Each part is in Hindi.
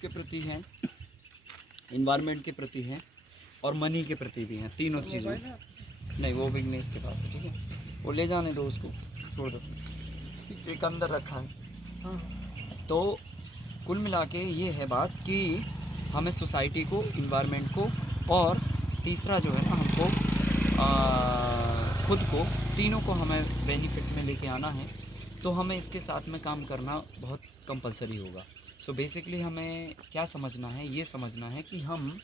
के प्रति हैं, इन्वायरमेंट के प्रति हैं और मनी के प्रति भी हैं, तीनों चीज़ों। नहीं, वो विघ्नेश के पास है, ठीक है, वो ले जाने दो उसको, छोड़ दो, एक अंदर रखा है। हाँ, तो कुल मिला के ये है बात कि हमें सोसाइटी को, इन्वायरमेंट को और तीसरा जो है ना हमको खुद को, तीनों को हमें बेनिफिट में लेके आना है। तो हमें इसके साथ में काम करना बहुत कंपलसरी होगा। सो बेसिकली हमें क्या समझना है, ये समझना है कि हम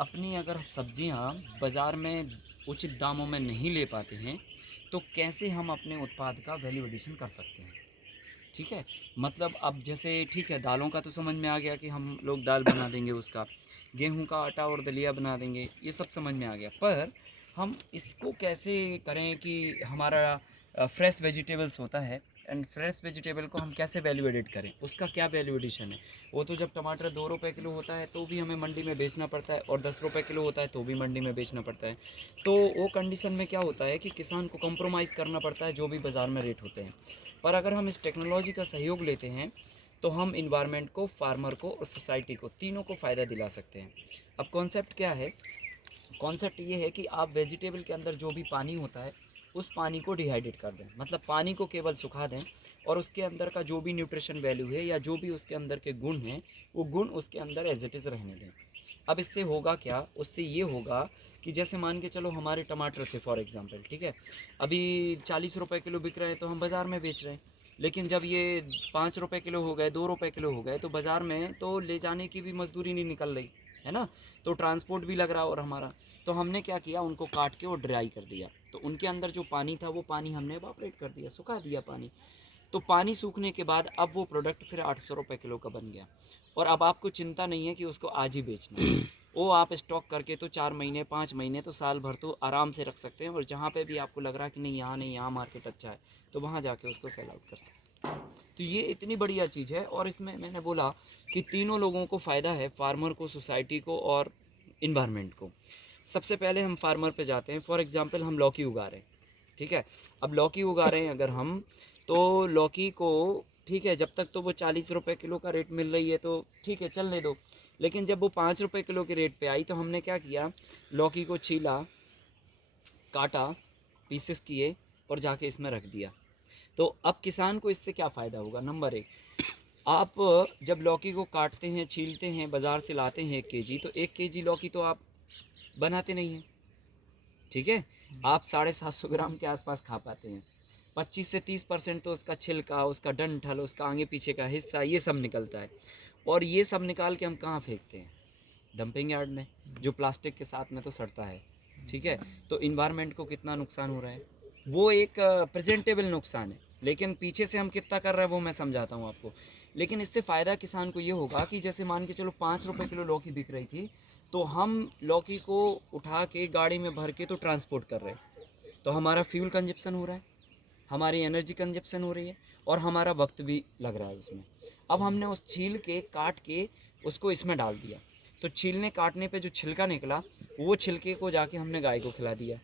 अपनी अगर सब्जियां बाज़ार में उचित दामों में नहीं ले पाते हैं तो कैसे हम अपने उत्पाद का वैल्यू एडिशन कर सकते हैं। ठीक है, मतलब अब जैसे ठीक है, दालों का तो समझ में आ गया कि हम लोग दाल बना देंगे, उसका गेहूं का आटा और दलिया बना देंगे, ये सब समझ में आ गया। पर हम इसको कैसे करें कि हमारा फ्रेश वेजिटेबल्स होता है, एंड फ्रेश वेजिटेबल को हम कैसे वैल्यू एडिट करें, उसका क्या वैल्यू एडिशन है। वो तो जब टमाटर 2 रुपये किलो होता है तो भी हमें मंडी में बेचना पड़ता है, और 10 रुपये किलो होता है तो भी मंडी में बेचना पड़ता है। तो वो कंडीशन में क्या होता है कि किसान को कंप्रोमाइज़ करना पड़ता है जो भी बाज़ार में रेट होते हैं। पर अगर हम इस टेक्नोलॉजी का सहयोग लेते हैं तो हम इन्वायरमेंट को, फार्मर को और सोसाइटी को, तीनों को फ़ायदा दिला सकते हैं। अब कॉन्सेप्ट क्या है, कॉन्सेप्ट ये है कि आप वेजिटेबल के अंदर जो भी पानी होता है उस पानी को डिहाइड्रेट कर दें, मतलब पानी को केवल सुखा दें, और उसके अंदर का जो भी न्यूट्रिशन वैल्यू है या जो भी उसके अंदर के गुण हैं वो गुण उसके अंदर एज इट इज़ रहने दें। अब इससे होगा क्या, उससे ये होगा कि जैसे मान के चलो हमारे टमाटर थे फॉर एग्जांपल, ठीक है, अभी 40 रुपये किलो बिक रहे हैं तो हम बाज़ार में बेच रहे हैं, लेकिन जब ये 5 रुपये किलो हो गए, 2 रुपये किलो हो गए, तो बाज़ार में तो ले जाने की भी मजदूरी नहीं निकल रही है ना, तो ट्रांसपोर्ट भी लग रहा और हमारा। तो हमने क्या किया, उनको काट के और ड्राई कर दिया, तो उनके अंदर जो पानी था वो पानी हमने इवापोरेट कर दिया, सुखा दिया पानी। तो पानी सूखने के बाद अब वो प्रोडक्ट फिर 800 रुपये किलो का बन गया, और अब आपको चिंता नहीं है कि उसको आज ही बेचना है। वो आप स्टॉक करके तो 4 महीने, 5 महीने, तो साल भर तो आराम से रख सकते हैं, और जहाँ पे भी आपको लग रहा है कि नहीं यहाँ नहीं, यहाँ मार्केट अच्छा है, तो वहाँ जाके उसको सेल आउट कर सकते हैं। तो ये इतनी बढ़िया चीज़ है, और इसमें मैंने बोला कि तीनों लोगों को फ़ायदा है, फार्मर को, सोसाइटी को और इन्वायरमेंट को। सबसे पहले हम फार्मर पे जाते हैं। फॉर एग्जांपल हम लौकी उगा रहे हैं, ठीक है, अब लौकी उगा रहे हैं अगर हम, तो लौकी को ठीक है, जब तक तो वो 40 रुपये किलो का रेट मिल रही है तो ठीक है, चलने दो। लेकिन जब वो 5 रुपये किलो के रेट पे आई तो हमने क्या किया, लौकी को छीला, काटा, पीसेस किए और जाके इसमें रख दिया। तो अब किसान को इससे क्या फ़ायदा होगा, नंबर एक, आप जब लौकी को काटते हैं, छीलते हैं, बाज़ार से लाते हैं 1 केजी, तो 1 केजी लौकी तो आप बनाते नहीं हैं, ठीक है, आप 750 ग्राम के आसपास खा पाते हैं। 25 से 30% तो उसका छिलका, उसका डंठल, उसका आगे पीछे का हिस्सा, ये सब निकलता है, और ये सब निकाल के हम कहाँ फेंकते हैं, डंपिंग यार्ड में, जो प्लास्टिक के साथ में तो सड़ता है, ठीक है। तो इन्वायरमेंट को कितना नुकसान हो रहा है, वो एक प्रेजेंटेबल नुकसान है, लेकिन पीछे से हम कितना कर रहे हैं वो मैं समझाता हूँ आपको। लेकिन इससे फ़ायदा किसान को ये होगा कि जैसे मान के चलो 5 रुपये किलो लौकी बिक रही थी, तो हम लौकी को उठा के गाड़ी में भर के तो ट्रांसपोर्ट कर रहे हैं, तो हमारा फ्यूल कंजप्शन हो रहा है, हमारी एनर्जी कंजप्शन हो रही है, और हमारा वक्त भी लग रहा है उसमें। अब हमने उस छील के, काट के उसको इसमें डाल दिया, तो छीलने काटने पे जो छिलका निकला, वो छिलके को जाके हमने गाय को खिला दिया।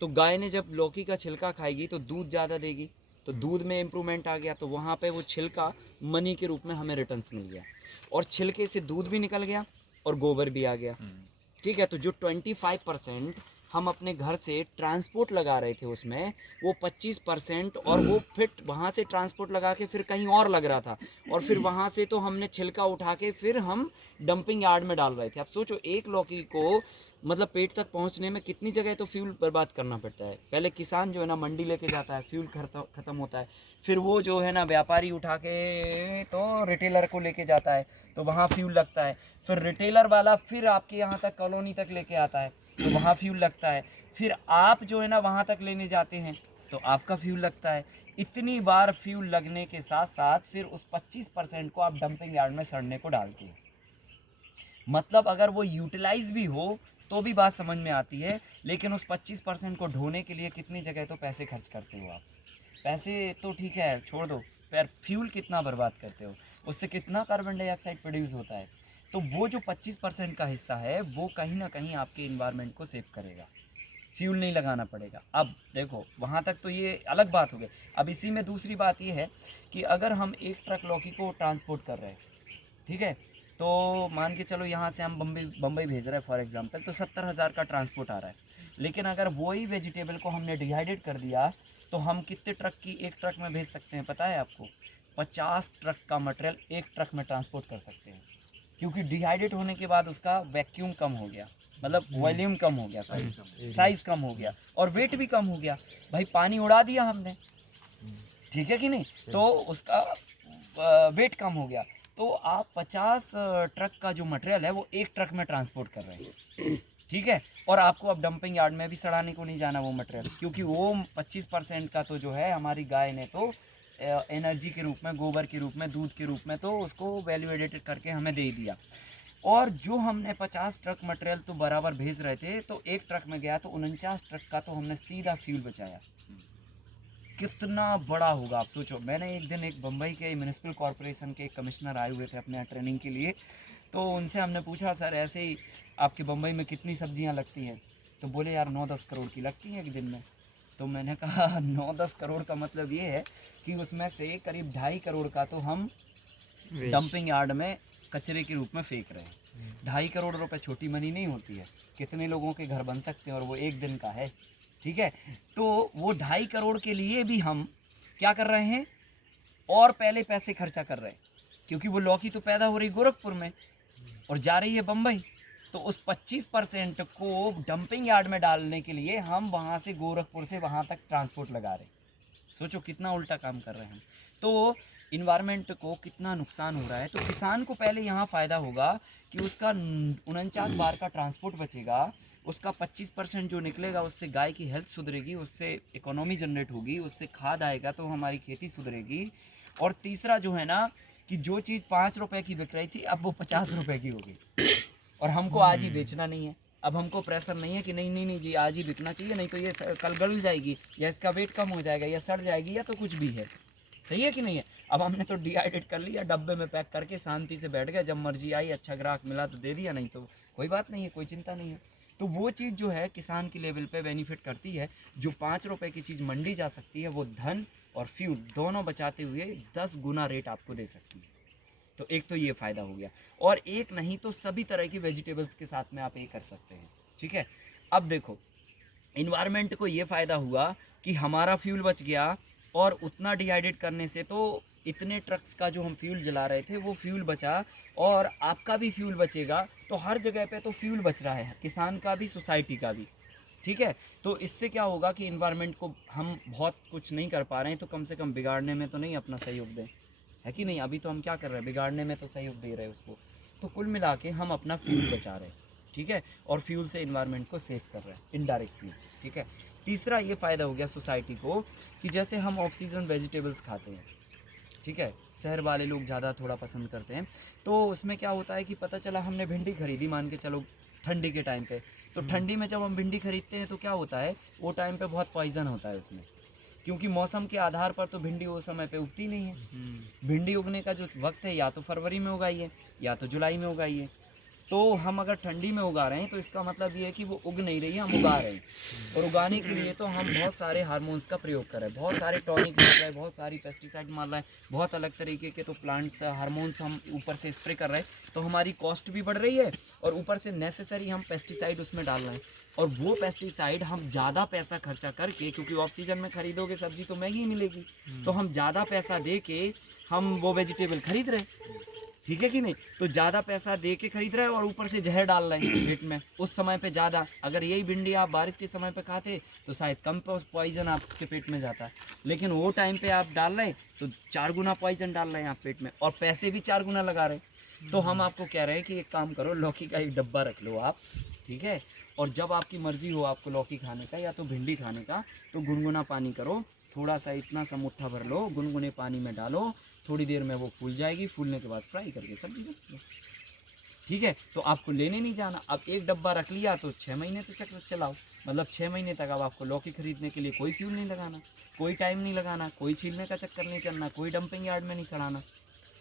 तो गाय ने जब लौकी का छिलका खाएगी तो दूध ज़्यादा देगी, तो दूध में इम्प्रूवमेंट आ गया, तो वहाँ पे वो छिलका मनी के रूप में हमें रिटर्न्स मिल गया, और छिलके से दूध भी निकल गया और गोबर भी आ गया, ठीक है। तो जो 25% हम अपने घर से ट्रांसपोर्ट लगा रहे थे उसमें, वो 25%, और वो फिर वहाँ से ट्रांसपोर्ट लगा के फिर कहीं और लग रहा था, और फिर वहाँ से तो हमने छिलका उठा के फिर हम डंपिंग यार्ड में डाल रहे थे। अब सोचो, एक लौकी को मतलब पेट तक पहुंचने में कितनी जगह तो फ्यूल बर्बाद करना पड़ता है। पहले किसान जो है ना मंडी लेके जाता है, फ्यूल ख़त्म होता है, फिर वो जो है ना व्यापारी उठा के तो रिटेलर को लेके जाता है, तो वहाँ फ्यूल लगता है, फिर रिटेलर वाला फिर आपके यहाँ तक कॉलोनी तक लेके आता है, तो वहाँ फ्यूल लगता है, फिर आप जो है ना वहाँ तक लेने जाते हैं तो आपका फ्यूल लगता है। इतनी बार फ्यूल लगने के साथ साथ फिर उस 25% को आप डंपिंग यार्ड में सड़ने को डालते हैं। मतलब अगर वो यूटिलाइज भी हो तो भी बात समझ में आती है, लेकिन उस 25% को ढोने के लिए कितनी जगह तो पैसे खर्च करते हो आप। पैसे तो ठीक है छोड़ दो, पर फ्यूल कितना बर्बाद करते हो, उससे कितना कार्बन डाइऑक्साइड प्रोड्यूस होता है। तो वो जो 25% का हिस्सा है वो कहीं ना कहीं आपके इन्वायरमेंट को सेव करेगा, फ्यूल नहीं लगाना पड़ेगा। अब देखो वहाँ तक तो ये अलग बात हो गई। अब इसी में दूसरी बात ये है कि अगर हम 1 ट्रक लौकी को ट्रांसपोर्ट कर रहे हैं, ठीक है। तो मान के चलो यहाँ से हम बम्बई बम्बई भेज रहे हैं फॉर एग्जांपल, तो 70,000 का ट्रांसपोर्ट आ रहा है। लेकिन अगर वही वेजिटेबल को हमने डिहाइड्रेट कर दिया तो हम कितने ट्रक की एक ट्रक में भेज सकते हैं पता है आपको? 50 ट्रक का मटेरियल एक ट्रक में ट्रांसपोर्ट कर सकते हैं, क्योंकि डिहाइड्रेट होने के बाद उसका वैक्यूम कम हो गया, मतलब वॉल्यूम कम हो गया, साइज कम हो गया और वेट भी कम हो गया। भाई पानी उड़ा दिया हमने, ठीक है कि नहीं? तो उसका वेट कम हो गया। तो आप 50 ट्रक का जो मटेरियल है वो एक ट्रक में ट्रांसपोर्ट कर रहे हैं, ठीक है। और आपको अब डंपिंग यार्ड में भी सड़ाने को नहीं जाना वो मटेरियल, क्योंकि वो 25% का तो जो है हमारी गाय ने तो एनर्जी के रूप में, गोबर के रूप में, दूध के रूप में तो उसको वैल्यू एडिटेड करके हमें दे दिया। और जो हमने 50 ट्रक मटेरियल तो बराबर भेज रहे थे, तो एक ट्रक में गया तो 49 ट्रक का तो हमने सीधा फ्यूल बचाया। कितना बड़ा होगा आप सोचो। मैंने एक दिन एक बम्बई के म्यूनिसिपल कॉरपोरेशन के कमिश्नर आए हुए थे अपने यहाँ ट्रेनिंग के लिए, तो उनसे हमने पूछा सर ऐसे ही आपके बम्बई में कितनी सब्जियाँ लगती हैं? तो बोले यार 9-10 करोड़ की लगती हैं एक दिन में। तो मैंने कहा 9-10 करोड़ का मतलब ये है कि उसमें से करीब 2.5 करोड़ का तो हम डंपिंग यार्ड में कचरे के रूप में फेंक रहे हैं। 2.5 करोड़ रुपए छोटी मनी नहीं होती है, कितने लोगों के घर बन सकते हैं और वो एक दिन का है, ठीक है। तो वो 2.5 करोड़ के लिए भी हम क्या कर रहे हैं, और पहले पैसे खर्चा कर रहे हैं, क्योंकि वो लौकी तो पैदा हो रही गोरखपुर में और जा रही है बम्बई। तो उस 25% को डंपिंग यार्ड में डालने के लिए हम वहाँ से गोरखपुर से वहाँ तक ट्रांसपोर्ट लगा रहे हैं। सोचो कितना उल्टा काम कर रहे हैं हम। तो इन्वायरमेंट को कितना नुकसान हो रहा है। तो किसान को पहले यहाँ फ़ायदा होगा कि उसका 49 बार का ट्रांसपोर्ट बचेगा, उसका 25% जो निकलेगा उससे गाय की हेल्थ सुधरेगी, उससे इकोनॉमी जनरेट होगी, उससे खाद आएगा तो हमारी खेती सुधरेगी। और तीसरा जो है ना, कि जो चीज़ 5 रुपए की बिक रही थी अब वो 50 रुपए की होगी, और हमको आज ही बेचना नहीं है। अब हमको प्रेशर नहीं है कि नहीं नहीं नहीं जी आज ही बिकना चाहिए, नहीं तो ये कल गल जाएगी या इसका वेट कम हो जाएगा या सड़ जाएगी या तो कुछ भी है। सही है कि नहीं है? अब हमने तो डिहाइड्रेट कर लिया, डब्बे में पैक करके शांति से बैठ गए, जब मर्जी आई अच्छा ग्राहक मिला तो दे दिया, नहीं तो कोई बात नहीं है, कोई चिंता नहीं है। तो वो चीज़ जो है किसान की लेवल पे बेनिफिट करती है। जो 5 रुपए की चीज़ मंडी जा सकती है वो धन और फ्यूल दोनों बचाते हुए 10 गुना रेट आपको दे सकती है। तो एक तो ये फ़ायदा हो गया, और एक नहीं तो सभी तरह की वेजिटेबल्स के साथ में आप ये कर सकते हैं, ठीक है। अब देखो इन्वायरमेंट को ये फ़ायदा हुआ कि हमारा फ्यूल बच गया, और उतना डिहाइड्रेट करने से तो इतने ट्रक्स का जो हम फ्यूल जला रहे थे वो फ्यूल बचा, और आपका भी फ्यूल बचेगा। तो हर जगह पे तो फ्यूल बच रहा है, किसान का भी, सोसाइटी का भी, ठीक है। तो इससे क्या होगा कि इन्वायरमेंट को हम बहुत कुछ नहीं कर पा रहे हैं, तो कम से कम बिगाड़ने में तो नहीं अपना सहयोग दें, है कि नहीं? अभी तो हम क्या कर रहे हैं, बिगाड़ने में तो सहयोग दे रहे हैं उसको। तो कुल मिला के हम अपना फ्यूल बचा रहे हैं, ठीक है, और फ्यूल से इन्वायरमेंट को सेव कर रहे हैं इनडायरेक्टली, ठीक है। तीसरा ये फ़ायदा हो गया सोसाइटी को कि जैसे हम ऑफ सीज़न वेजिटेबल्स खाते हैं, ठीक है, शहर वाले लोग ज़्यादा थोड़ा पसंद करते हैं। तो उसमें क्या होता है कि पता चला हमने भिंडी खरीदी, मान के चलो ठंडी के टाइम पे, तो ठंडी में जब हम भिंडी खरीदते हैं तो क्या होता है, वो टाइम पे बहुत पॉइजन होता है उसमें, क्योंकि मौसम के आधार पर तो भिंडी वो समय पे उगती नहीं है। भिंडी उगने का जो वक्त है या तो फरवरी में उगाइए या तो जुलाई में उगाइए। तो हम अगर ठंडी में उगा रहे हैं तो इसका मतलब ये है कि वो उग नहीं रही है, हम उगा रहे हैं। और उगाने के लिए तो हम बहुत सारे हार्मोन्स का प्रयोग कर रहे हैं, बहुत सारे टॉनिक मार रहे हैं, बहुत सारी पेस्टिसाइड मार रहे हैं, बहुत अलग तरीके के तो प्लांट्स हार्मोन्स हम ऊपर से स्प्रे कर रहे हैं। तो हमारी कॉस्ट भी बढ़ रही है, और ऊपर से नेसेसरी हम पेस्टिसाइड उसमें डाल रहे हैं। और वो पेस्टिसाइड हम ज़्यादा पैसा खर्चा करके, क्योंकि ऑफ सीजन में खरीदोगे सब्जी तो महंगी मिलेगी, तो हम ज़्यादा पैसा दे के हम वो वेजिटेबल खरीद रहे हैं, ठीक है कि नहीं? तो ज़्यादा पैसा दे के खरीद रहे हैं और ऊपर से जहर डाल रहे हैं पेट में उस समय पे ज़्यादा। अगर यही भिंडी आप बारिश के समय पे खाते तो शायद कम पॉइजन आपके पेट में जाता, लेकिन वो टाइम पे आप डाल रहे हैं तो 4 गुना पॉइजन डाल रहे हैं आप पेट में, और पैसे भी 4 गुना लगा रहे हैं। तो हम आपको कह रहे हैं कि एक काम करो, लौकी का एक डब्बा रख लो आप, ठीक है, और जब आपकी मर्जी हो आपको लौकी खाने का या तो भिंडी खाने का, तो गुनगुना पानी करो, थोड़ा सा इतना सा मुट्ठा भर लो, गुनगुने पानी में डालो, थोड़ी देर में वो फूल जाएगी, फूलने के बाद फ्राई करके सब्जी बन, ठीक है। तो आपको लेने नहीं जाना। अब एक डब्बा रख लिया तो 6 महीने तक चक्र चलाओ, मतलब 6 महीने तक अब आपको लौकी खरीदने के लिए कोई फ्यूल नहीं लगाना, कोई टाइम नहीं लगाना, कोई छीलने का चक्कर नहीं करना, कोई डंपिंग यार्ड में नहीं सड़ाना।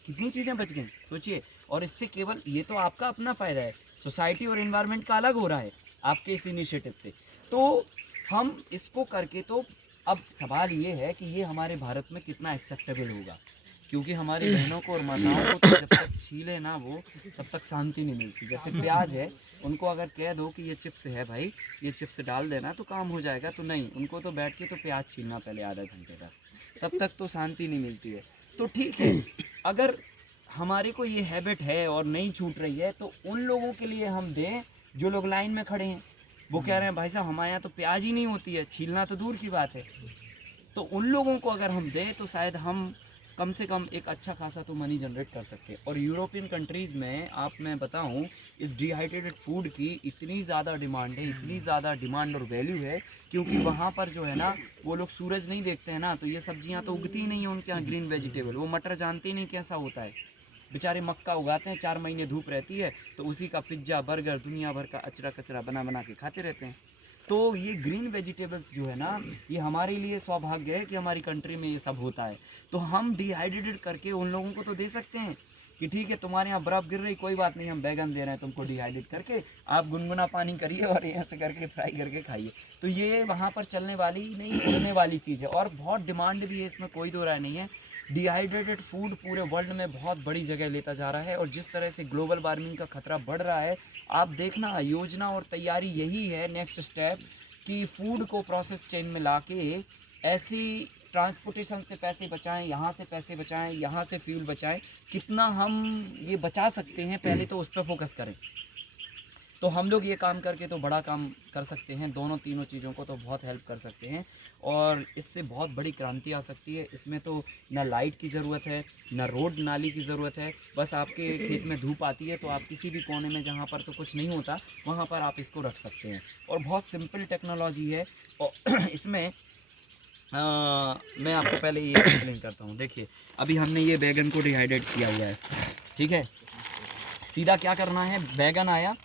कितनी चीज़ें बच गई सोचिए। और इससे केवल ये तो आपका अपना फ़ायदा है, सोसाइटी और इन्वायरमेंट का अलग हो रहा है आपके इस इनिशिएटिव से। तो हम इसको करके, तो अब सवाल ये है कि ये हमारे भारत में कितना एक्सेप्टेबल होगा। क्योंकि हमारी बहनों को और माताओं को तो जब तक छीले ना वो, तब तक शांति नहीं मिलती। जैसे प्याज है, उनको अगर कह दो कि ये चिप्स है भाई, ये चिप्स डाल देना तो काम हो जाएगा, तो नहीं, उनको तो बैठ के तो प्याज छीलना पहले आधा घंटे तक, तब तक तो शांति नहीं मिलती है। तो ठीक है, अगर हमारे को ये हैबिट है और नहीं छूट रही है, तो उन लोगों के लिए हम दें जो लोग लाइन में खड़े हैं। वो कह रहे हैं भाई साहब हमारे यहाँ तो प्याज ही नहीं होती है, छीलना तो दूर की बात है। तो उन लोगों को अगर हम दें तो शायद हम कम से कम एक अच्छा खासा तो मनी जनरेट कर सकते हैं। और यूरोपियन कंट्रीज़ में मैं बताऊं, इस डिहाइड्रेटेड फूड की इतनी ज़्यादा डिमांड है, इतनी ज़्यादा डिमांड और वैल्यू है, क्योंकि वहाँ पर जो है ना, वो लोग सूरज नहीं देखते हैं ना, तो ये सब्जियाँ तो उगती ही नहीं है उनके यहाँ, ग्रीन वेजिटेबल। वो मटर जानते ही नहीं कैसा होता है, बेचारे मक्का उगाते हैं, 4 महीने धूप रहती है, तो उसी का पिज्ज़ा बर्गर दुनिया भर का अचरा कचरा बना बना के खाते रहते हैं। तो ये ग्रीन वेजिटेबल्स जो है ना, ये हमारे लिए सौभाग्य है कि हमारी कंट्री में ये सब होता है। तो हम डिहाइड्रेटेड करके उन लोगों को तो दे सकते हैं कि ठीक है, तुम्हारे यहाँ बर्फ़ गिर रही, कोई बात नहीं, हम बैगन दे रहे हैं तुमको डिहाइड्रेट करके, आप गुनगुना पानी करिए और ऐसे करके फ्राई करके खाइए। तो ये वहाँ पर चलने वाली नहीं, उड़ने वाली चीज़ है, और बहुत डिमांड भी है, इसमें कोई दो राय नहीं है। डिहाइड्रेटेड फूड पूरे वर्ल्ड में बहुत बड़ी जगह लेता जा रहा है, और जिस तरह से ग्लोबल वार्मिंग का खतरा बढ़ रहा है, आप देखना, योजना और तैयारी यही है नेक्स्ट स्टेप, कि फूड को प्रोसेस चेन में लाके ऐसी ट्रांसपोर्टेशन से पैसे बचाएं, यहाँ से पैसे बचाएं, यहाँ से फ्यूल बचाएं, कितना हम ये बचा सकते हैं पहले तो उस पर फोकस करें। तो हम लोग ये काम करके तो बड़ा काम कर सकते हैं, दोनों तीनों चीज़ों को तो बहुत हेल्प कर सकते हैं, और इससे बहुत बड़ी क्रांति आ सकती है। इसमें तो ना लाइट की ज़रूरत है, ना रोड नाली की ज़रूरत है, बस आपके खेत में धूप आती है तो आप किसी भी कोने में जहाँ पर तो कुछ नहीं होता, वहाँ पर आप इसको रख सकते हैं। और बहुत सिंपल टेक्नोलॉजी है, और इसमें मैं आपको पहले ये एक्सप्लेन करता हूँ। देखिए, अभी हमने ये बैगन को डिहाइड्रेट किया हुआ है, ठीक है। सीधा क्या करना है, बैगन आया,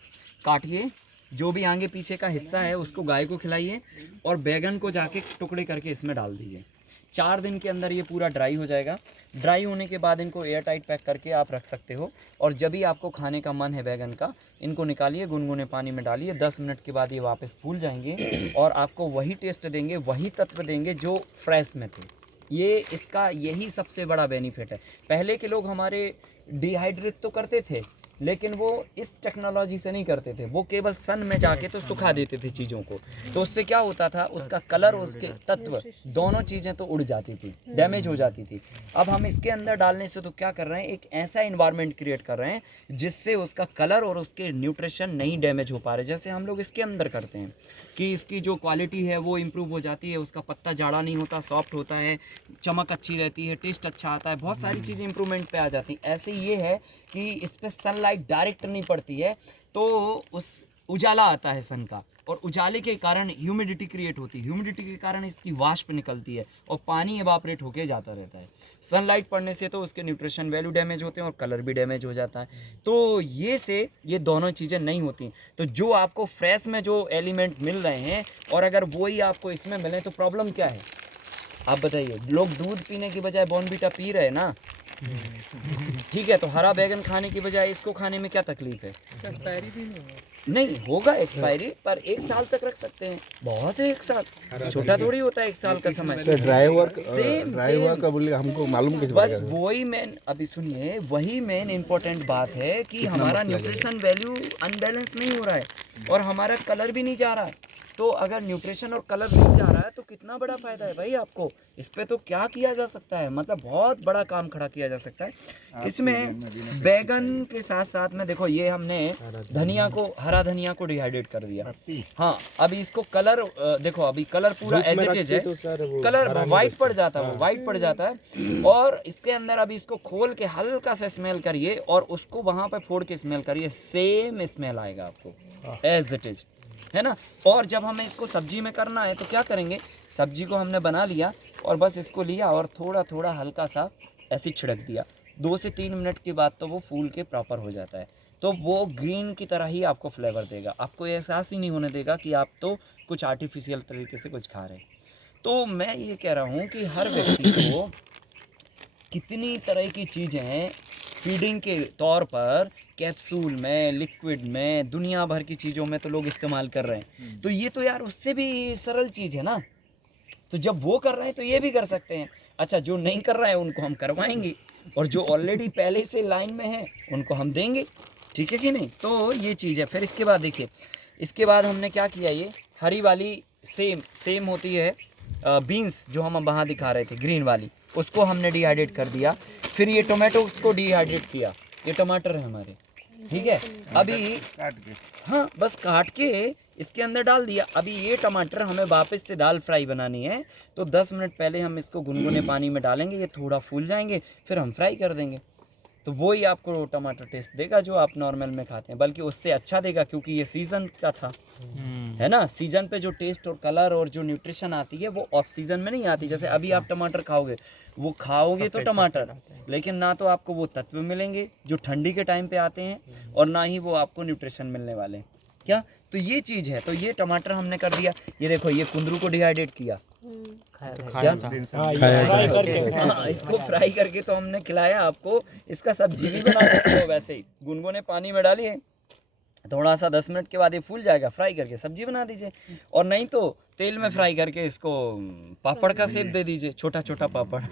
काटिए, जो भी आगे पीछे का हिस्सा है उसको गाय को खिलाइए, और बैगन को जाके टुकड़े करके इसमें डाल दीजिए। 4 दिन के अंदर ये पूरा ड्राई हो जाएगा। ड्राई होने के बाद इनको एयर टाइट पैक करके आप रख सकते हो, और जब भी आपको खाने का मन है बैगन का, इनको निकालिए, गुनगुने पानी में डालिए, 10 मिनट के बाद ये वापस फूल जाएंगे, और आपको वही टेस्ट देंगे, वही तत्व देंगे जो फ्रेश में थे। ये इसका यही सबसे बड़ा बेनिफिट है। पहले के लोग हमारे डिहाइड्रेट तो करते थे, लेकिन वो इस टेक्नोलॉजी से नहीं करते थे, वो केवल सन में जाके तो सुखा देते थे चीज़ों को। तो उससे क्या होता था, उसका कलर और उसके तत्व दोनों चीज़ें तो उड़ जाती थी, डैमेज हो जाती थी। अब हम इसके अंदर डालने से तो क्या कर रहे हैं, एक ऐसा इन्वायरमेंट क्रिएट कर रहे हैं जिससे उसका कलर और उसके न्यूट्रिशन नहीं डैमेज हो पा रहे। जैसे हम लोग इसके अंदर करते हैं कि इसकी जो क्वालिटी है वो इम्प्रूव हो जाती है, उसका पत्ता जाड़ा नहीं होता, सॉफ्ट होता है, चमक अच्छी रहती है, टेस्ट अच्छा आता है, बहुत सारी चीज़ें इंप्रूवमेंट पे आ जाती हैं। ऐसे ये है कि इस पर सनलाइट डायरेक्ट नहीं पड़ती है, तो उस उजाला आता है सन का, और उजाले के कारण ह्यूमिडिटी क्रिएट होती है, ह्यूमिडिटी के कारण इसकी वाष्प निकलती है, और पानी एवापरेट होके जाता रहता है। सनलाइट पड़ने से तो उसके न्यूट्रिशन वैल्यू डैमेज होते हैं और कलर भी डैमेज हो जाता है। तो ये दोनों चीज़ें नहीं होती। तो जो आपको फ्रेश में जो एलिमेंट मिल रहे हैं, और अगर वही आपको इसमें मिले, तो प्रॉब्लम क्या है आप बताइए। लोग दूध पीने की बजाय बॉर्नवीटा पी रहे हैं ना, ठीक है, तो हरा बैगन खाने की बजाय इसको खाने में क्या तकलीफ है। एक्सपायरी भी नहीं होगा एक्सपायरी, पर 1 साल तक रख सकते हैं, बहुत है 1 साल, छोटा थोड़ी होता है 1 साल का समय। ड्राई हुआ का बोलिए, हमको मालूम कैसे बस वही मेन, अभी सुनिए, वही मेन इम्पोर्टेंट बात है कि हमारा न्यूट्रिशन वैल्यू अनबैलेंस नहीं हो रहा है, और हमारा कलर भी नहीं जा रहा है। तो अगर न्यूट्रिशन और कलर नहीं जा रहा है तो कितना बड़ा फ़ायदा है भाई आपको। इस पे तो क्या किया जा सकता है, मतलब बहुत बड़ा काम खड़ा किया जा सकता है। इसमें बैगन के साथ साथ में देखो, ये हमने धनिया को, हरा धनिया को डिहाइड्रेट कर दिया। हाँ, अभी इसको कलर देखो, अभी कलर पूरा एज इट इज है, कलर वाइट पड़ जाता है, वो वाइट पड़ जाता है। और इसके अंदर अभी इसको खोल के हल्का सा स्मेल करिए, और उसको वहाँ पे फोड़ के स्मेल करिए, सेम स्मेल आएगा आपको एज इट इज, है ना। और जब हमें इसको सब्जी में करना है तो क्या करेंगे, सब्जी को हमने बना लिया, और बस इसको लिया और थोड़ा थोड़ा हल्का सा ऐसे छिड़क दिया, 2 से 3 मिनट के बाद तो वो फूल के प्रॉपर हो जाता है। तो वो ग्रीन की तरह ही आपको फ्लेवर देगा, आपको एहसास ही नहीं होने देगा कि आप तो कुछ आर्टिफिशियल तरीके से कुछ खा रहे हैं। तो मैं ये कह रहा हूँ कि हर व्यक्ति को कितनी तरह की चीज़ें फीडिंग के तौर पर, कैप्सूल में, लिक्विड में, दुनिया भर की चीज़ों में तो लोग इस्तेमाल कर रहे हैं। तो ये तो यार उससे भी सरल चीज़ है ना। तो जब वो कर रहे हैं तो ये भी कर सकते हैं। अच्छा, जो नहीं कर रहे हैं उनको हम करवाएंगे, और जो ऑलरेडी पहले से लाइन में है उनको हम देंगे, ठीक है कि नहीं। तो ये चीज़ है। फिर इसके बाद देखिए, इसके बाद हमने क्या किया, ये हरी वाली सेम होती है बीन्स जो हम वहाँ दिखा रहे थे, ग्रीन वाली, उसको हमने डिहाइड्रेट कर दिया। फिर ये टोमेटो को डिहाइड्रेट किया, ये टमाटर है हमारे, ठीक है। अभी हाँ, बस काट के इसके अंदर डाल दिया। अभी ये टमाटर हमें वापस से दाल फ्राई बनानी है, तो 10 मिनट पहले हम इसको गुनगुने पानी में डालेंगे, ये थोड़ा फूल जाएंगे, फिर हम फ्राई कर देंगे। तो वो ही आपको टमाटर टेस्ट देगा जो आप नॉर्मल में खाते हैं, बल्कि उससे अच्छा देगा, क्योंकि ये सीज़न का था, है ना। सीज़न पे जो टेस्ट और कलर और जो न्यूट्रिशन आती है वो ऑफ सीज़न में नहीं आती। जैसे अभी आप टमाटर खाओगे, वो खाओगे तो टमाटर, लेकिन ना तो आपको वो तत्व मिलेंगे जो ठंडी के टाइम पे आते हैं, और ना ही वो आपको न्यूट्रिशन मिलने वाले हैं। क्या, तो ये चीज़ है। तो ये टमाटर हमने कर दिया। ये देखो, ये कुंदरू को डिहाइड्रेट किया, हाँ, इसको फ्राई करके तो हमने खिलाया आपको। इसका सब्जी भी बना सकते हो, वैसे ही गुनगुने पानी में डालिए, थोड़ा सा 10 मिनट के बाद ये फूल जाएगा, फ्राई करके सब्जी बना दीजिए। और नहीं तो तेल में फ्राई करके इसको पापड़ का शेप दे दीजिए, छोटा छोटा पापड़,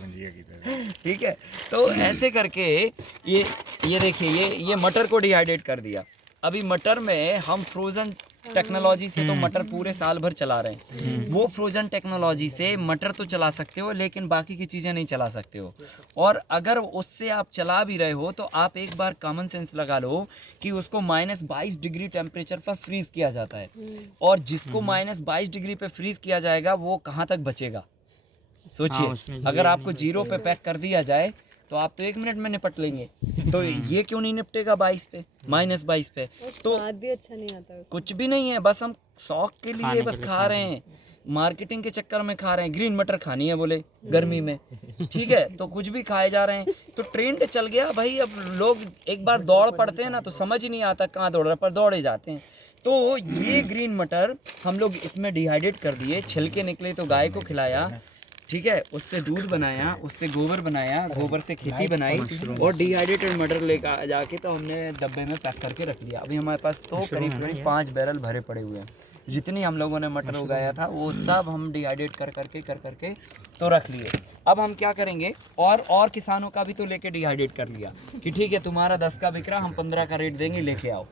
ठीक है। तो ऐसे करके ये देखिए, ये मटर को डिहाइड्रेट कर दिया। अभी मटर में हम फ्रोज़न टेक्नोलॉजी से तो मटर पूरे साल भर चला रहे हैं। वो फ्रोज़न टेक्नोलॉजी से मटर तो चला सकते हो, लेकिन बाकी की चीज़ें नहीं चला सकते हो। और अगर उससे आप चला भी रहे हो तो आप एक बार कॉमन सेंस लगा लो कि उसको -22 डिग्री टेम्परेचर पर फ्रीज़ किया जाता है, और जिसको -22 डिग्री पे फ्रीज़ किया जाएगा वो कहाँ तक बचेगा, सोचिए। अगर आपको 0 पे पैक कर दिया जाए तो आप तो 1 मिनट में निपट लेंगे। तो ये क्यों नहीं निपटेगा 22 पे, -22 पे। तो स्वाद भी अच्छा नहीं आता उसका। कुछ भी नहीं है, बस हम शौक के लिए बस खा रहे हैं, मार्केटिंग के चक्कर में खा रहे हैं। ग्रीन मटर खानी है बोले गर्मी में, ठीक है, तो कुछ भी खाए जा रहे हैं। तो ट्रेंड चल गया भाई। अब लोग एक बार दौड़ पड़ते हैं ना, तो समझ ही नहीं आता कहाँ दौड़ रहा, पर दौड़े जाते हैं। तो ये ग्रीन मटर हम लोग इसमें डिहाइड्रेट कर दिए, छिलके निकले तो गाय को खिलाया, ठीक है, उससे दूध बनाया, उससे गोबर बनाया, गोबर से खेती बनाई, और डिहाइड्रेटेड मटर लेकर जाके तो हमने डब्बे में पैक करके रख दिया। अभी हमारे पास तो करीब 5 बैरल भरे पड़े हुए हैं। जितनी हम लोगों ने मटर उगाया था वो सब हम डिहाइड्रेट कर करके तो रख लिए। अब हम क्या करेंगे, और किसानों का भी तो लेके डिहाइड्रेट कर लिया कि ठीक है, तुम्हारा 10 का बिक रहा, हम 15 का रेट देंगे, लेके आओ,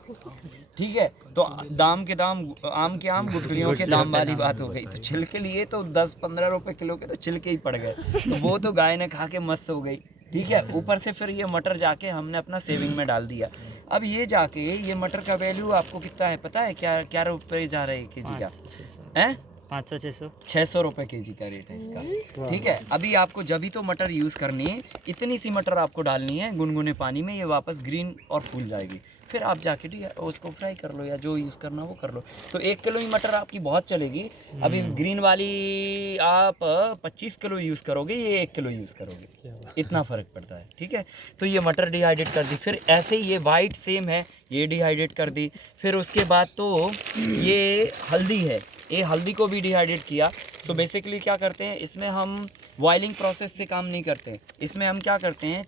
ठीक है। तो दाम के दाम, आम के आम, गुठलियों के दाम वाली बात हो गई। तो छिलके लिए तो 10-15 रुपए किलो के तो छिलके ही पड़ गए, तो वो तो गाय ने खा के मस्त हो गई, ठीक है। ऊपर से फिर ये मटर जाके हमने अपना सेविंग में डाल दिया। अब ये जाके ये मटर का वैल्यू आपको कितना है पता है, क्या रुपये जा रहे हैं केजी का, हैं 500-600 रुपये केजी का रेट है इसका, ठीक है। अभी आपको जब भी तो मटर यूज़ करनी है, इतनी सी मटर आपको डालनी है गुनगुने पानी में, ये वापस ग्रीन और फूल जाएगी। फिर आप जाके उसको फ्राई कर लो, या जो यूज़ करना वो कर लो। तो 1 किलो ही मटर आपकी बहुत चलेगी। अभी ग्रीन वाली आप 25 किलो यूज़ करोगे, ये 1 किलो यूज़ करोगे, इतना फ़र्क पड़ता है, ठीक है। तो ये मटर डिहाइड्रेट कर दी। फिर ऐसे ही ये वाइट सेम है, ये डिहाइड्रेट कर दी। फिर उसके बाद तो ये हल्दी है, ये हल्दी को भी डिहाइड्रेट किया। सो बेसिकली क्या करते हैं, इसमें हम बॉइलिंग प्रोसेस से काम नहीं करते। इसमें हम क्या करते हैं,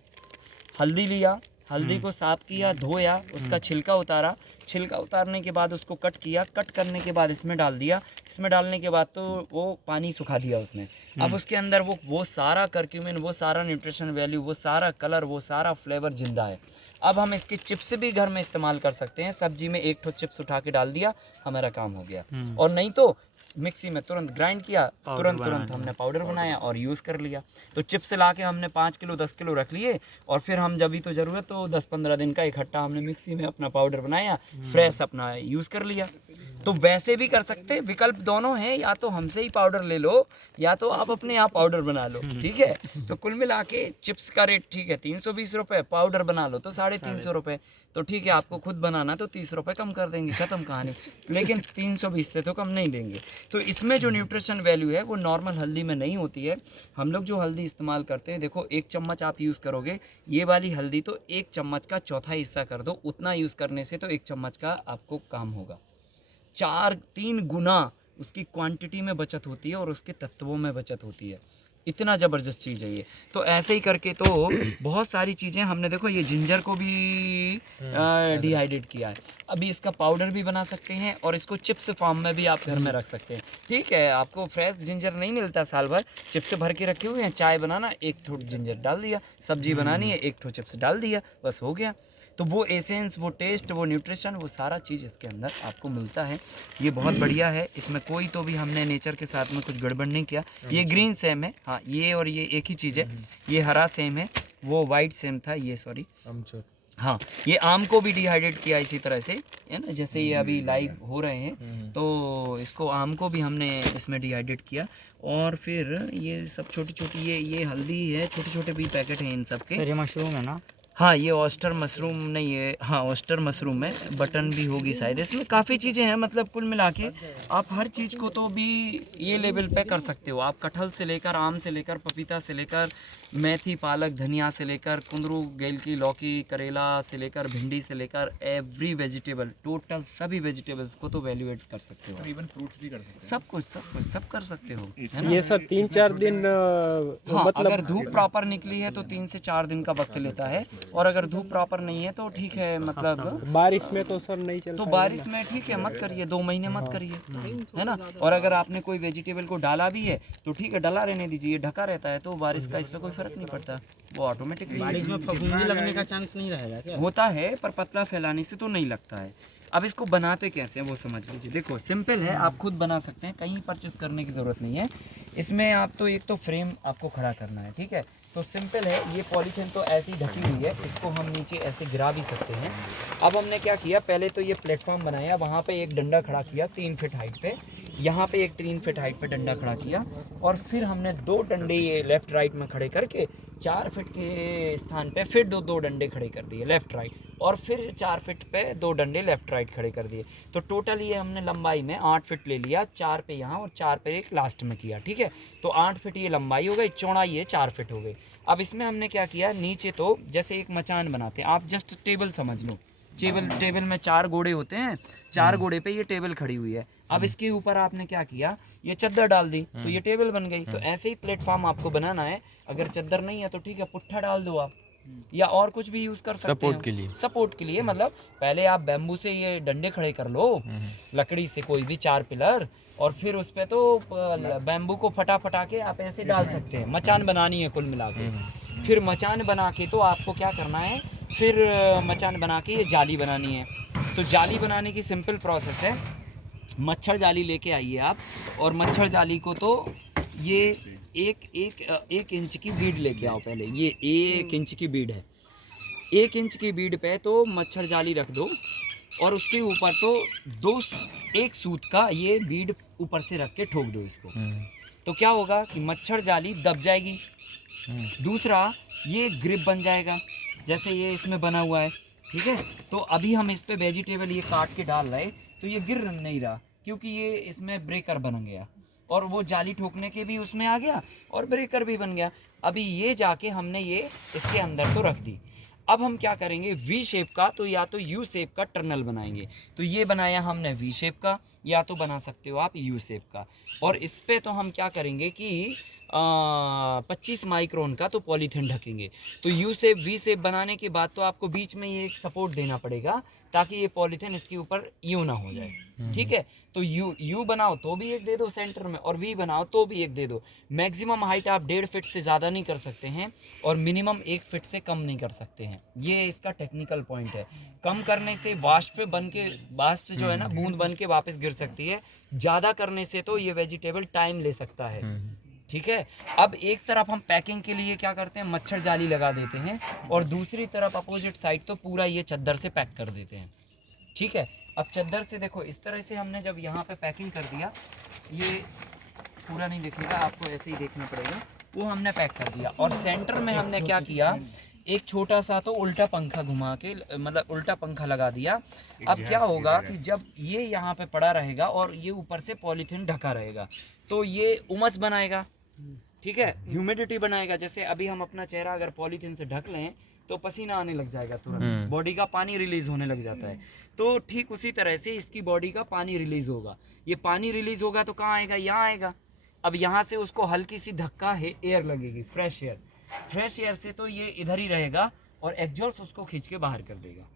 हल्दी लिया, हल्दी को साफ़ किया, धोया, उसका छिलका उतारा, छिलका उतारने के बाद उसको कट किया, कट करने के बाद इसमें डाल दिया। इसमें डालने के बाद तो वो पानी सुखा दिया उसने। अब उसके अंदर वो सारा करक्यूमिन, वो सारा न्यूट्रिशन वैल्यू, वो सारा कलर, वो सारा फ्लेवर जिंदा है। अब हम इसके चिप्स भी घर में इस्तेमाल कर सकते हैं। सब्जी में 1 ठो चिप्स उठा के डाल दिया, हमारा काम हो गया। और नहीं तो मिक्सी में तुरंत ग्राइंड किया, तुरंत हमने पाउडर बनाया और यूज़ कर लिया। तो चिप्स ला के हमने 5 किलो 10 किलो रख लिए, और फिर हम जब भी तो ज़रूरत तो 10-15 दिन का इकट्ठा हमने मिक्सी में अपना पाउडर बनाया, फ्रेश अपना यूज़ कर लिया। तो वैसे भी कर सकते, विकल्प दोनों हैं, या तो हमसे ही पाउडर ले लो, या तो आप अपने यहाँ पाउडर बना लो, ठीक है। तो कुल मिला के चिप्स का रेट ठीक है 320 रुपये, पाउडर बना लो तो 350 रुपये। तो ठीक है, आपको खुद बनाना तो 30 रुपये कम कर देंगे, ख़त्म कहानी, लेकिन 320 से तो कम नहीं देंगे। तो इसमें जो न्यूट्रिशन वैल्यू है वो नॉर्मल हल्दी में नहीं होती है। हम लोग जो हल्दी इस्तेमाल करते हैं, देखो 1 चम्मच आप यूज़ करोगे, ये वाली हल्दी तो 1 चम्मच का चौथा हिस्सा कर दो, उतना यूज़ करने से तो 1 चम्मच का आपको काम होगा। 3 गुना उसकी क्वांटिटी में बचत होती है और उसके तत्वों में बचत होती है। इतना ज़बरदस्त चीज़ है ये। तो ऐसे ही करके तो बहुत सारी चीज़ें हमने, देखो ये जिंजर को भी डिहाइड्रेट किया है, अभी इसका पाउडर भी बना सकते हैं और इसको चिप्स फॉर्म में भी आप घर में रख सकते हैं। ठीक है, आपको फ्रेश जिंजर नहीं मिलता साल भर, चिप्स भर के रखे हुए हैं, चाय बनाना एक ठो जिंजर डाल दिया, सब्जी बनानी है एक ठो चिप्स डाल दिया, बस हो गया। तो वो एसेंस, वो टेस्ट, वो न्यूट्रिशन, वो सारा चीज़ इसके अंदर आपको मिलता है। ये बहुत बढ़िया है, इसमें कोई तो भी हमने नेचर के साथ में कुछ गड़बड़ नहीं किया। ये ग्रीन सेम है, हाँ ये और ये एक ही चीज़ है, ये हरा सेम है, वो वाइट सेम था, ये सॉरी हाँ ये आम को भी डिहाइड्रेट किया इसी तरह से, है ना, जैसे ये अभी लाइव हो रहे हैं तो इसको आम को भी हमने इसमें डिहाइड्रेट किया। और फिर ये सब छोटी छोटी ये हल्दी है, छोटे छोटे भी पैकेट हैं इन सब के। ये मशरूम है ना? हाँ ये ऑस्टर मशरूम नहीं है, हाँ ऑस्टर मशरूम है, बटन भी होगी शायद, इसमें काफ़ी चीज़ें हैं। मतलब कुल मिला के आप हर चीज़ को तो भी ये लेवल पे कर सकते हो। आप कटहल से लेकर, आम से लेकर, पपीता से लेकर, मेथी, पालक, धनिया से लेकर, कुंदरू, गेल की लौकी, करेला से लेकर, भिंडी से लेकर, एवरी वेजिटेबल, टोटल सभी वेजिटेबल्स को तो वैल्यूएट कर सकते हो। इवन फ्रूट्स भी कर सकते हैं। सब कर सकते हो, है ना। ये सब 3-4 दिन हाँ, मतलब अगर धूप प्रॉपर निकली है तो 3 से 4 दिन का वक्त लेता है, और अगर धूप प्रॉपर नहीं है तो ठीक है, मतलब बारिश में तो सर नहीं चल तो पाएगा। बारिश में ठीक है मत करिए, 2 महीने मत करिए, है ना। और अगर आपने कोई वेजिटेबल को डाला भी है तो ठीक है, डला रहने दीजिए, ढका रहता है तो बारिश का इस पर कोई फर्क नहीं पड़ता, वो ऑटोमेटिकली बारिश में फफूंदी लगने का चांस नहीं रहेगा क्या? होता है, पर पतला फैलाने से तो नहीं लगता है। अब इसको बनाते कैसे हैं वो समझ लीजिए। देखो सिंपल है, आप खुद बना सकते हैं, कहीं परचेस करने की ज़रूरत नहीं है। इसमें आप तो एक तो फ्रेम आपको खड़ा करना है, ठीक है। तो सिंपल है, ये पॉलीथीन तो ऐसी ढकी हुई है, इसको हम नीचे ऐसे गिरा भी सकते हैं। अब हमने क्या किया, पहले तो ये प्लेटफॉर्म बनाया, वहाँ पे एक डंडा खड़ा किया 3 फीट हाइट पे, यहाँ पे एक 3 फीट हाइट पे डंडा खड़ा किया, और फिर हमने 2 डंडे ये लेफ़्ट राइट में खड़े करके 4 फीट के स्थान पे फिर दो डंडे खड़े कर दिए लेफ़्ट राइट, और फिर 4 फीट पे 2 डंडे लेफ़्ट राइट खड़े कर दिए। तो टोटल ये हमने लंबाई में 8 फीट ले लिया, 4 पे यहाँ और 4 पे एक लास्ट में किया, ठीक है। तो 8 फीट ये लंबाई हो गई, चौड़ाई ये 4 फीट हो गई। अब इसमें हमने क्या किया, नीचे तो जैसे एक मचान बनाते हैं, आप जस्ट टेबल समझ लो, टेबल में 4 घोड़े होते हैं, 4 घोड़े पे ये टेबल खड़ी हुई है। अब इसके ऊपर आपने क्या किया, ये चद्दर डाल दी तो ये टेबल बन गई। तो ऐसे ही प्लेटफॉर्म आपको बनाना है। अगर चद्दर नहीं है तो ठीक है, पुट्ठा डाल दो आप, या और कुछ भी यूज़ कर सकते हैं सपोर्ट के लिए। मतलब पहले आप बैम्बू से ये डंडे खड़े कर लो, लकड़ी से कोई भी 4 पिलर, और फिर उस पर तो बैम्बू को फटा के आप ऐसे डाल सकते हैं। मचान बनानी है कुल मिला के। फिर मचान बना के तो आपको क्या करना है, फिर मचान बना के ये जाली बनानी है। तो जाली बनाने की सिंपल प्रोसेस है, मच्छर जाली लेके आइए आप, और मच्छर जाली को तो ये एक इंच की बीड लेके आओ पहले, ये 1 इंच की बीड है। 1 इंच की बीड पे तो मच्छर जाली रख दो, और उसके ऊपर तो एक सूत का ये बीड ऊपर से रख के ठोक दो इसको। तो क्या होगा कि मच्छर जाली दब जाएगी, दूसरा ये ग्रिप बन जाएगा जैसे ये इसमें बना हुआ है, ठीक है। तो अभी हम इस पे वेजिटेबल ये काट के डाल रहे, तो ये गिर नहीं रहा, क्योंकि ये इसमें ब्रेकर बन गया, और वो जाली ठोकने के भी उसमें आ गया, और ब्रेकर भी बन गया। अभी ये जाके हमने ये इसके अंदर तो रख दी। अब हम क्या करेंगे, वी शेप का तो या तो यू शेप का टर्नल बनाएंगे। तो ये बनाया हमने वी शेप का, या तो बना सकते हो आप यू शेप का। और इस पे तो हम क्या करेंगे कि 25 माइक्रोन का तो पॉलीथीन ढकेंगे। तो यू शेप वी शेप बनाने के बाद तो आपको बीच में ये एक सपोर्ट देना पड़ेगा, ताकि ये पॉलीथीन इसके ऊपर यू ना हो जाए, ठीक है। तो यू बनाओ तो भी एक दे दो सेंटर में, और वी बनाओ तो भी एक दे दो। मैक्सिमम हाइट आप 1.5 फीट से ज़्यादा नहीं कर सकते हैं, और मिनिमम 1 फीट से कम नहीं कर सकते हैं। ये इसका टेक्निकल पॉइंट है। कम करने से वाष्प जो है ना, बूंद बन के वापस गिर सकती है। ज़्यादा करने से तो ये वेजिटेबल टाइम ले सकता है, ठीक है। अब एक तरफ हम पैकिंग के लिए क्या करते हैं, मच्छर जाली लगा देते हैं, और दूसरी तरफ अपोजिट साइड तो पूरा ये चद्दर से पैक कर देते हैं, ठीक है। अब चद्दर से देखो इस तरह से हमने जब यहाँ पे पैकिंग कर दिया, ये पूरा नहीं दिखेगा आपको, ऐसे ही देखना पड़ेगा, वो हमने पैक कर दिया। और सेंटर में हमने क्या किया, एक छोटा सा तो उल्टा पंखा घुमा के, मतलब उल्टा पंखा लगा दिया। अब क्या होगा कि जब ये यहाँ पे पड़ा रहेगा और ये ऊपर से पॉलीथीन ढका रहेगा, तो ये उमस बनाएगा, ठीक है, ह्यूमिडिटी बनाएगा। जैसे अभी हम अपना चेहरा अगर पॉलीथीन से ढक लें तो पसीना आने लग जाएगा तुरंत, बॉडी का पानी रिलीज होने लग जाता है। तो ठीक उसी तरह से इसकी बॉडी का पानी रिलीज होगा। ये पानी रिलीज होगा तो कहाँ आएगा, यहाँ आएगा। अब यहाँ से उसको हल्की सी धक्का है, एयर लगेगी, फ्रेश एयर। फ्रेश एयर से तो ये इधर ही रहेगा और एग्जॉस्ट उसको खींच के बाहर कर देगा।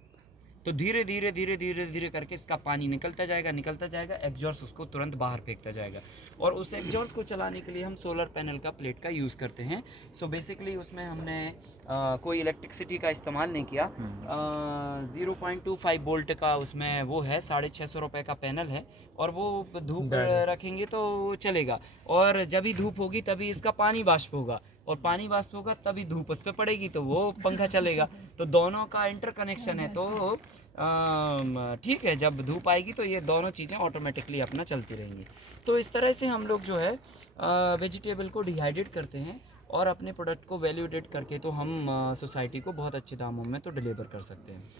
तो धीरे धीरे धीरे धीरे धीरे करके इसका पानी निकलता जाएगा, एग्जॉस्ट उसको तुरंत बाहर फेंकता जाएगा। और उस एग्जॉस्ट को चलाने के लिए हम सोलर पैनल का प्लेट का यूज़ करते हैं। सो बेसिकली उसमें हमने कोई इलेक्ट्रिसिटी का इस्तेमाल नहीं किया। 0.25 वोल्ट का उसमें वो है, 650 रुपये का पैनल है, और वो धूप रखेंगे तो चलेगा। और जब भी धूप होगी तभी इसका पानी वाष्प होगा, और पानी वाष्प होगा तभी धूप उस पर पड़ेगी तो वो पंखा चलेगा। तो दोनों का इंटर कनेक्शन है। तो ठीक है, जब धूप आएगी तो ये दोनों चीज़ें ऑटोमेटिकली अपना चलती रहेंगी। तो इस तरह से हम लोग जो है वेजिटेबल को डिहाइड्रेट करते हैं और अपने प्रोडक्ट को वैल्यूडेट करके तो हम सोसाइटी को बहुत अच्छे दामों में तो डिलीवर कर सकते हैं।